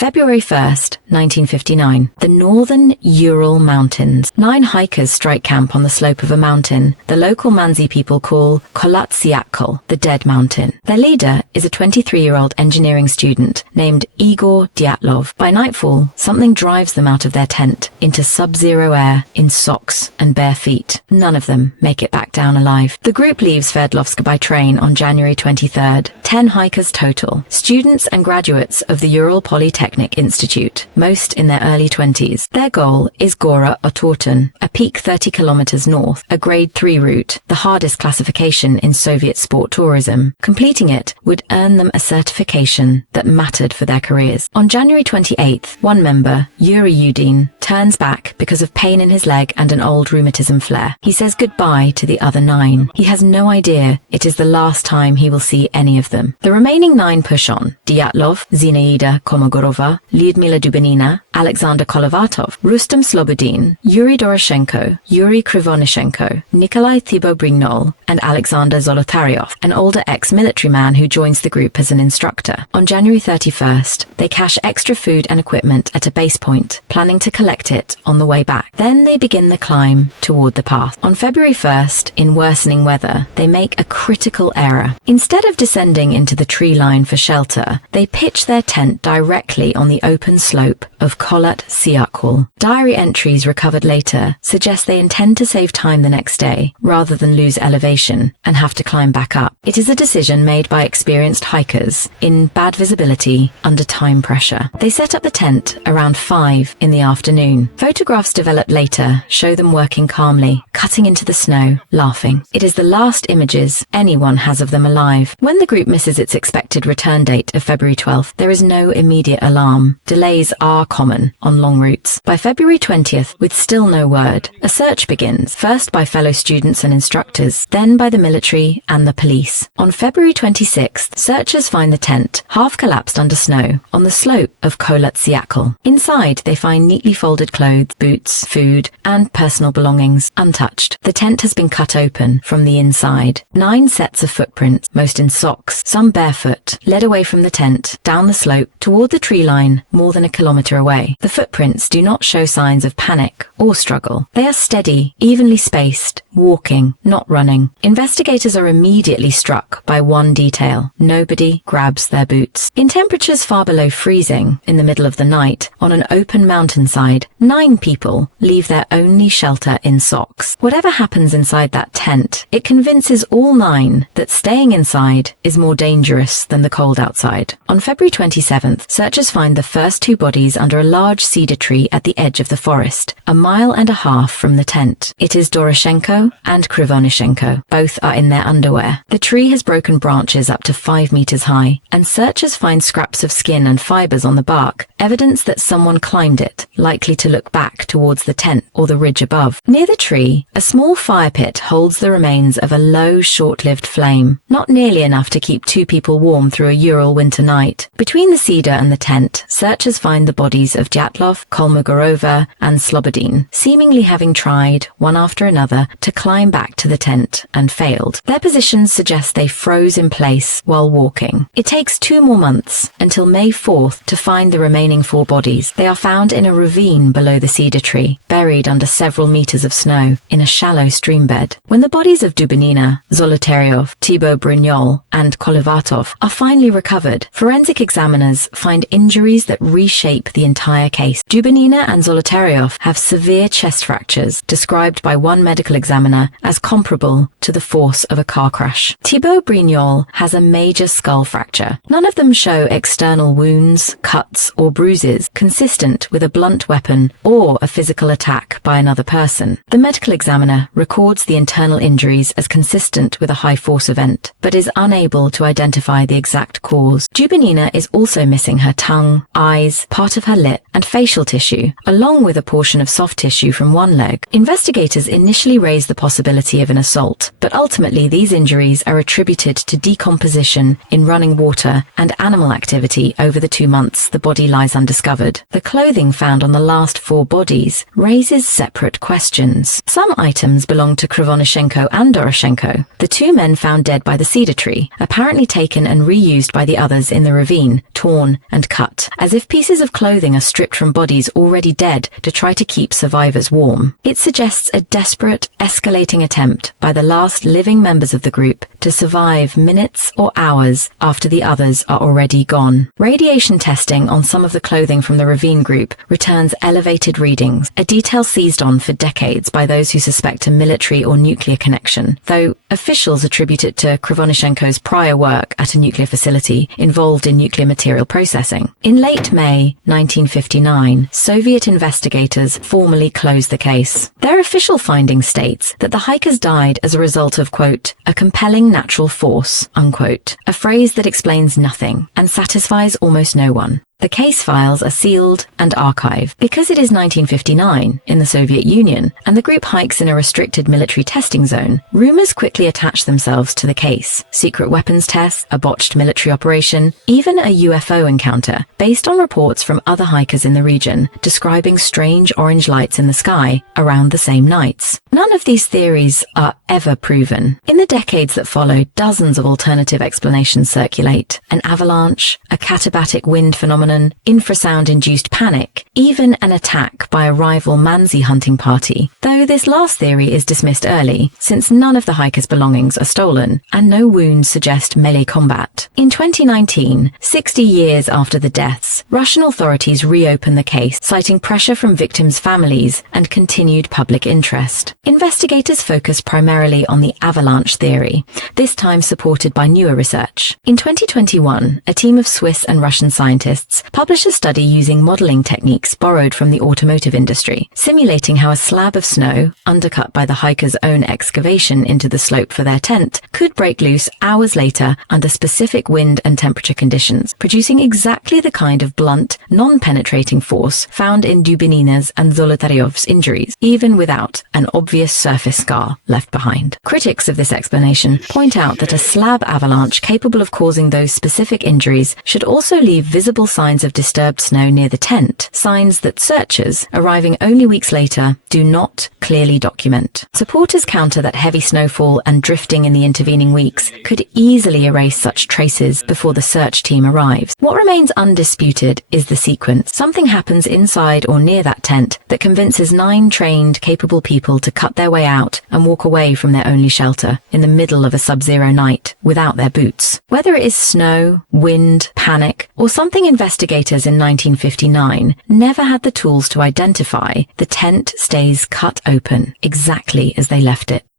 February 1st, 1959. The northern Ural Mountains. 9 hikers strike camp on the slope of a mountain the local Mansi people call Kholat Syakhl, the Dead Mountain. Their leader is a 23-year-old engineering student named Igor Dyatlov. By nightfall, something drives them out of their tent into sub-zero air in socks and bare feet. None of them make it back down alive. The group leaves Sverdlovsk by train on January 23rd. 10 hikers total, students and graduates of the Ural Polytechnic Institute, most in their early 20s. Their goal is Gora Otorten, a peak 30 kilometers north, a grade 3 route, the hardest classification in Soviet sport tourism. Completing it would earn them a certification that mattered for their careers. On January 28th, one member, Yuri Yudin, turns back because of pain in his leg and an old rheumatism flare. He says goodbye to the other 9. He has no idea it is the last time he will see any of them. The remaining 9 push on. Dyatlov, Zinaida Kolmogorova, Lyudmila Dubanina, Alexander Kolovatov, Rustem Slobodin, Yuri Doroshenko, Yuri Krivonishenko, Nikolai Thibault-Brignol, and Alexander Zolotaryov, an older ex-military man who joins the group as an instructor. On January 31st, they cache extra food and equipment at a base point, planning to collect it on the way back. Then they begin the climb toward the path. On February 1st, in worsening weather, they make a critical error. Instead of descending into the tree line for shelter, they pitch their tent directly on the open slope of Kholat Syakhl. Diary entries recovered later suggest they intend to save time the next day rather than lose elevation and have to climb back up. It is a decision made by experienced hikers in bad visibility under time pressure. They set up the tent around 5 in the afternoon. Photographs developed later show them working calmly, cutting into the snow, laughing. It is the last images anyone has of them alive. When the group misses its expected return date of February 12th, there is no immediate alarm. Delays are common on long routes. By February 20th, with still no word, a search begins, first by fellow students and instructors, then by the military and the police. On February 26th, searchers find the tent, half collapsed under snow, on the slope of Kholat Syakhl. Inside, they find neatly folded clothes, boots, food, and personal belongings, untouched. The tent has been cut open from the inside. 9 sets of footprints, most in socks, some barefoot, led away from the tent, down the slope, toward the tree line, more than a kilometer away. The footprints do not show signs of panic or struggle. They are steady, evenly spaced, walking, not running. Investigators are immediately struck by one detail. Nobody grabs their boots. In temperatures far below freezing, in the middle of the night, on an open mountainside, 9 people leave their only shelter in socks. Whatever happens inside that tent, it convinces all 9 that staying inside is more dangerous than the cold outside. On February 27th, searchers find the first 2 bodies under a large cedar tree at the edge of the forest, a mile and a half from the tent. It is Doroshenko and Krivonishenko. Both are in their underwear. The tree has broken branches up to 5 meters high, and searchers find scraps of skin and fibers on the bark, evidence that someone climbed it, likely to look back towards the tent or the ridge above. Near the tree, a small fire pit holds the remains of a low, short-lived flame, not nearly enough to keep 2 people warm through a Ural winter night. Between the cedar and the tent, searchers find the bodies of Dyatlov, Kolmogorova, and Slobodin, seemingly having tried, one after another, to climb back to the tent and failed. Their positions suggest they froze in place while walking. It takes 2 more months, until May 4th, to find the remaining 4 bodies. They are found in a ravine below the cedar tree, buried under several meters of snow, in a shallow stream bed. When the bodies of Dubanina, Zolotaryov, Thibault-Brignol, and Kolovatov are finally recovered, forensic examiners find injuries that reshape the entire case. Dubanina and Zolotaryov have severe chest fractures, described by one medical examiner as comparable to the force of a car crash. Thibault-Brignol has a major skull fracture. None of them show external wounds, cuts, or bruises consistent with a blunt weapon or a physical attack by another person. The medical examiner records the internal injuries as consistent with a high-force event, but is unable to identify the exact cause. Dubanina is also missing her tongue, eyes, part of her lip, and facial tissue, along with a portion of soft tissue from one leg. Investigators initially raised the possibility of an assault, but ultimately these injuries are attributed to decomposition in running water and animal activity over the 2 months the body lies undiscovered. The clothing found on the last 4 bodies raises separate questions. Some items belong to Krivonishenko and Doroshenko, the 2 men found dead by the cedar tree, apparently taken and reused by the others in the ravine, torn and cut, as as if pieces of clothing are stripped from bodies already dead to try to keep survivors warm. It suggests a desperate, escalating attempt by the last living members of the group to survive minutes or hours after the others are already gone. Radiation testing on some of the clothing from the ravine group returns elevated readings, a detail seized on for decades by those who suspect a military or nuclear connection, though officials attribute it to Krivonishenko's prior work at a nuclear facility involved in nuclear material processing. In late May 1959, Soviet investigators formally closed the case. Their official finding states that the hikers died as a result of, quote, a compelling natural force, unquote, a phrase that explains nothing and satisfies almost no one. The case files are sealed and archived. Because it is 1959 in the Soviet Union and the group hikes in a restricted military testing zone, rumors quickly attach themselves to the case. Secret weapons tests, a botched military operation, even a UFO encounter, based on reports from other hikers in the region describing strange orange lights in the sky around the same nights. None of these theories are ever proven. In the decades that follow, dozens of alternative explanations circulate. An avalanche, a katabatic wind phenomenon, infrasound-induced panic, even an attack by a rival Mansi hunting party, though this last theory is dismissed early, since none of the hikers' belongings are stolen, and no wounds suggest melee combat. In 2019, 60 years after the deaths, Russian authorities reopened the case, citing pressure from victims' families and continued public interest. Investigators focus primarily on the avalanche theory, this time supported by newer research. In 2021, a team of Swiss and Russian scientists published a study using modeling techniques borrowed from the automotive industry, simulating how a slab of snow, undercut by the hikers' own excavation into the slope for their tent, could break loose hours later under specific wind and temperature conditions, producing exactly the kind of blunt, non-penetrating force found in Dubinina's and Zolotaryov's injuries, even without an obvious surface scar left behind. Critics of this explanation point out that a slab avalanche capable of causing those specific injuries should also leave visible signs of disturbed snow near the tent, signs that searchers, arriving only weeks later, do not clearly document. Supporters counter that heavy snowfall and drifting in the intervening weeks could easily erase such traces before the search team arrives. What remains undisputed is the sequence. Something happens inside or near that tent that convinces 9 trained, capable people to cut their way out and walk away from their only shelter in the middle of a sub-zero night without their boots. Whether it is snow, wind, panic, or something investigators in 1959 never had the tools to identify, the tent stays cut open exactly as they left it.